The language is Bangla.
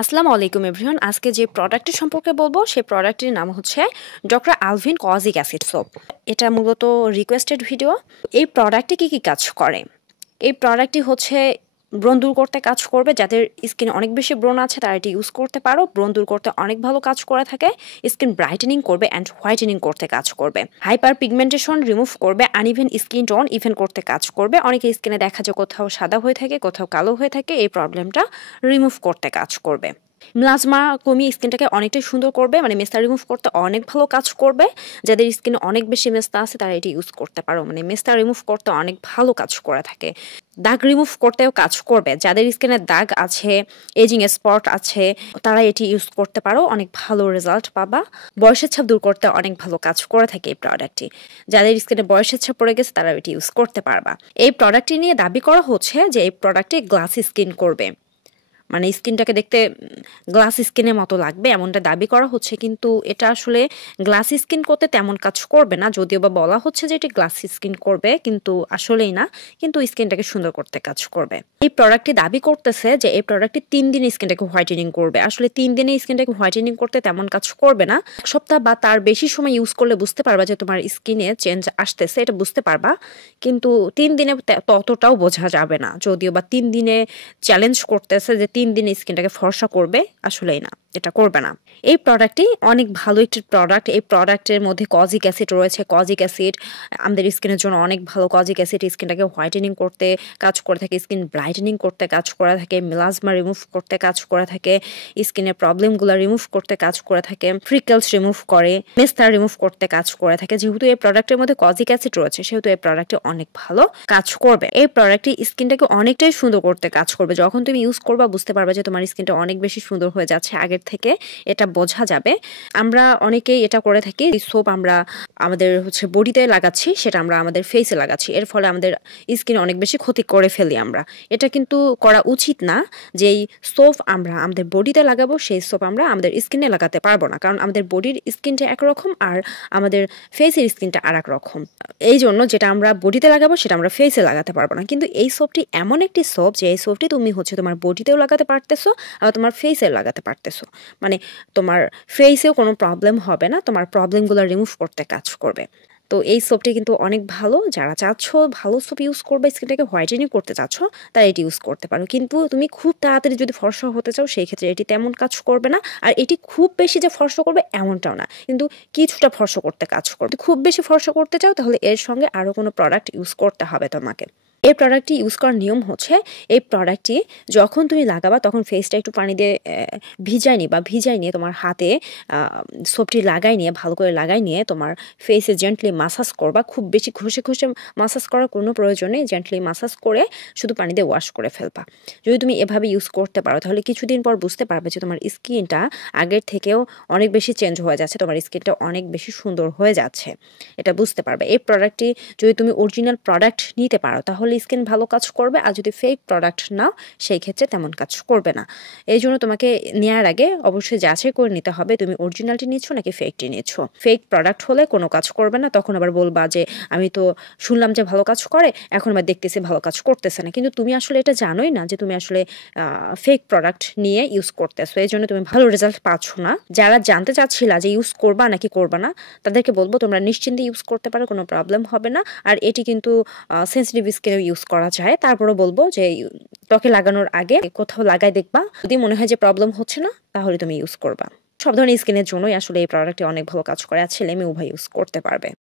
আসসালামু আলাইকুম এভরিওয়ান। আজকে যে প্রোডাক্টটি সম্পর্কে বলবো সেই প্রোডাক্টটির নাম হচ্ছে doctor Alvin kojic acid soap. এটা মূলত রিকোয়েস্টেড ভিডিও। এই প্রোডাক্টটি কি কাজ করে? এই প্রোডাক্টটি হচ্ছে ব্রণ দূর করতে কাজ করবে। যাদের স্কিনে অনেক বেশি ব্রণ আছে তারা এটি ইউজ করতে পারো। ব্রণ দূর করতে অনেক ভালো কাজ করে থাকে। স্কিন ব্রাইটেনিং করবে অ্যান্ড হোয়াইটেনিং করতে কাজ করবে। হাইপার পিগমেন্টেশন রিমুভ করবে। আনইভেন স্কিন টোন ইভেন করতে কাজ করবে। অনেকে স্কিনে দেখা যায় কোথাও সাদা হয়ে থাকে, কোথাও কালো হয়ে থাকে। এই প্রবলেমটা রিমুভ করতে কাজ করবে। মিলাজমা কমিয়ে স্কিনটাকে অনেকটাই সুন্দর করবে, মানে মেস্তা রিমুভ করতে অনেক ভালো কাজ করবে। যাদের স্কিনে অনেক বেশি মেস্তা আছে তারা এটি ইউজ করতে পারো, মানে মেস্তা রিমুভ করতে অনেক ভালো কাজ করে থাকে। দাগ রিমুভ করতেও কাজ করবে। যাদের স্কিনে দাগ আছে, এজিং স্পট আছে, তারা এটি ইউজ করতে পারো, অনেক ভালো রেজাল্ট পাবা। বয়সের ছাপ দূর করতে অনেক ভালো কাজ করে থাকে এই প্রোডাক্টটি। যাদের স্কিনে বয়সের ছাপ পড়ে গেছে তারা এটি ইউজ করতে পারবা। এই প্রোডাক্টটি নিয়ে দাবি করা হচ্ছে যে এই প্রোডাক্টটি গ্লাসি স্কিন করবে, মানে স্কিনটাকে দেখতে গ্লাস স্কিনের মতো লাগবে এমনটা দাবি করা হচ্ছে, কিন্তু এটা আসলে গ্লাস স্কিন করতে তেমন কাজ করবে না। যদিও বা বলা হচ্ছে যে এটি গ্লাস স্কিন করবে, কিন্তু আসলেই না, কিন্তু স্কিনটাকে সুন্দর করতে কাজ করবে। এই প্রোডাক্টটি দাবি করতেছে যে এই প্রোডাক্টটি 3 দিনে স্কিনটাকে হোয়াইটেনিং করবে। আসলে 3 দিনে স্কিনটাকে হোয়াইটেনিং করতে তেমন কাজ করবে না। 1 সপ্তাহ বা তার বেশি সময় ইউজ করলে বুঝতে পারবা যে তোমার স্কিনে চেঞ্জ আসতেছে, এটা বুঝতে পারবা। কিন্তু 3 দিনে ততটাও বোঝা যাবে না। যদিও বা 3 দিনে চ্যালেঞ্জ করতেছে যে 3 দিনে স্কিনটাকে ফর্সা করবে, আসলেই না, এটা করবে না। এই প্রোডাক্টটি অনেক ভালো একটি প্রোডাক্ট। এই প্রোডাক্টের মধ্যে কজিক অ্যাসিড রয়েছে। কজিক অ্যাসিড আমাদের স্কিনের জন্য অনেক ভালো। কজিক অ্যাসিড স্কিনটাকে হোয়াইটেনিং করতে কাজ করে থাকে, স্কিন ব্রাইটেনিং করতে কাজ করে থাকে, মিলাজমা রিমুভ করতে কাজ করে থাকে, স্কিনের প্রবলেমগুলো রিমুভ করতে কাজ করে থাকে, ফ্রিকেলস রিমুভ করে, মেস্তা রিমুভ করতে কাজ করে থাকে। যেহেতু এই প্রোডাক্টের মধ্যে কজিক অ্যাসিড রয়েছে সেহেতু এই প্রোডাক্টটি অনেক ভালো কাজ করবে। এই প্রোডাক্টটি স্কিনটাকে অনেকটাই সুন্দর করতে কাজ করবে। যখন তুমি ইউজ করবা বুঝতে পারবে যে তোমার স্কিনটা অনেক বেশি সুন্দর হয়ে যাচ্ছে আগের থেকে, এটা বোঝা যাবে। আমরা অনেকেই এটা করে থাকি, সোপ আমরা আমাদের বডিতে লাগাচ্ছি, সেটা আমরা আমাদের ফেসে লাগাচ্ছি, এর ফলে আমাদের স্কিন অনেক বেশি ক্ষতি করে ফেলি আমরা। এটা কিন্তু করা উচিত না। যেই সোপ আমরা আমাদের বডিতে লাগাবো সেই সোপ আমরা আমাদের স্কিনে লাগাতে পারবো না, কারণ আমাদের বডির স্কিনটা একরকম আর আমাদের ফেসের স্কিনটা আর এক রকম। এই জন্য যেটা আমরা বডিতে লাগাবো সেটা আমরা ফেসে লাগাতে পারবো না। কিন্তু এই সোপটি এমন একটি সোপ যে এই সোপটি তুমি তোমার বডিতেও লাগাতে পারতেছো আর তোমার ফেসেও লাগাতে পারতেছো, মানে তোমার ফেসেও কোনো প্রবলেম হবে না, তোমার প্রবলেমগুলো রিমুভ করতে কাজ করবে। তো এই সোপটি কিন্তু অনেক ভালো। যারা চাচ্ছ ভালো সোপ ইউজ করবে, স্কিনটাকে হোয়াইটেনিং করতে চাচ্ছ, তারা এটি ইউজ করতে পারো। কিন্তু তুমি খুব তাড়াতাড়ি যদি ফর্সা হতে চাও সেই ক্ষেত্রে এটি তেমন কাজ করবে না। আর এটি খুব বেশি যে ফর্সা করবে এমনটাও না, কিন্তু কিছুটা ফর্সা করতে কাজ করবে। খুব বেশি ফর্সা করতে চাও তাহলে এর সঙ্গে আরও কোনো প্রোডাক্ট ইউজ করতে হবে তোমাকে। এই প্রোডাক্টটি ইউজ করার নিয়ম হচ্ছে, এই প্রোডাক্টটি যখন তুমি লাগাবা তখন ফেসটা একটু পানি দিয়ে ভিজাই নিয়ে তোমার হাতে সোপটি লাগাই নিয়ে ভালো করে লাগাই নিয়ে তোমার ফেসে জেন্টলি মাসাজ করবা। খুব বেশি ঘষে ঘষে মাসাজ করার কোনো প্রয়োজন নেই, জেন্টলি মাসাজ করে শুধু পানি দিয়ে ওয়াশ করে ফেলবা। যদি তুমি এভাবে ইউজ করতে পারো তাহলে কিছুদিন পর বুঝতে পারবে যে তোমার স্কিনটা আগের থেকেও অনেক বেশি চেঞ্জ হয়ে যাচ্ছে, তোমার স্কিনটা অনেক বেশি সুন্দর হয়ে যাচ্ছে, এটা বুঝতে পারবে। এই প্রোডাক্টটি যদি তুমি অরিজিনাল প্রোডাক্ট নিতে পারো তাহলে স্কিন ভালো কাজ করবে, আর যদি ফেক প্রোডাক্ট নাও সেই ক্ষেত্রে তেমন কাজ করবে না। এই জন্য তোমাকে নেওয়ার আগে অবশ্যই যাচাই করে নিতে হবে তুমি অরিজিনালটি নিচ্ছ নাকি ফেকটি নিচ্ছ। ফেক প্রোডাক্ট হলে কোনো কাজ করবে না, তখন আবার বলবা যে আমি তো শুনলাম যে ভালো কাজ করে, এখন আবার দেখতেছি ভালো কাজ করতেছে না, কিন্তু তুমি আসলে এটা জানোই না যে তুমি আসলে ফেক প্রোডাক্ট নিয়ে ইউজ করতেছো, এই জন্য তুমি ভালো রেজাল্ট পাচ্ছ না। যারা জানতে চাচ্ছিলা যে ইউজ করবা নাকি করবা না, তাদেরকে বলবো তোমরা নিশ্চিন্তে ইউজ করতে পারো, কোনো প্রবলেম হবে না। আর এটি কিন্তু সেন্সিটিভ স্কিনে ইউজ করা যায়। তারপরে বলবো যে ত্বকে লাগানোর আগে কোথাও লাগাই দেখবা, যদি মনে হয় যে প্রবলেম হচ্ছে না তাহলে তুমি ইউজ করবা। সব ধরনের স্কিনের জন্যই আসলে এই প্রোডাক্টটি অনেক ভালো কাজ করে, আর ছেলে মেয়ে উভয় ইউজ করতে পারবে।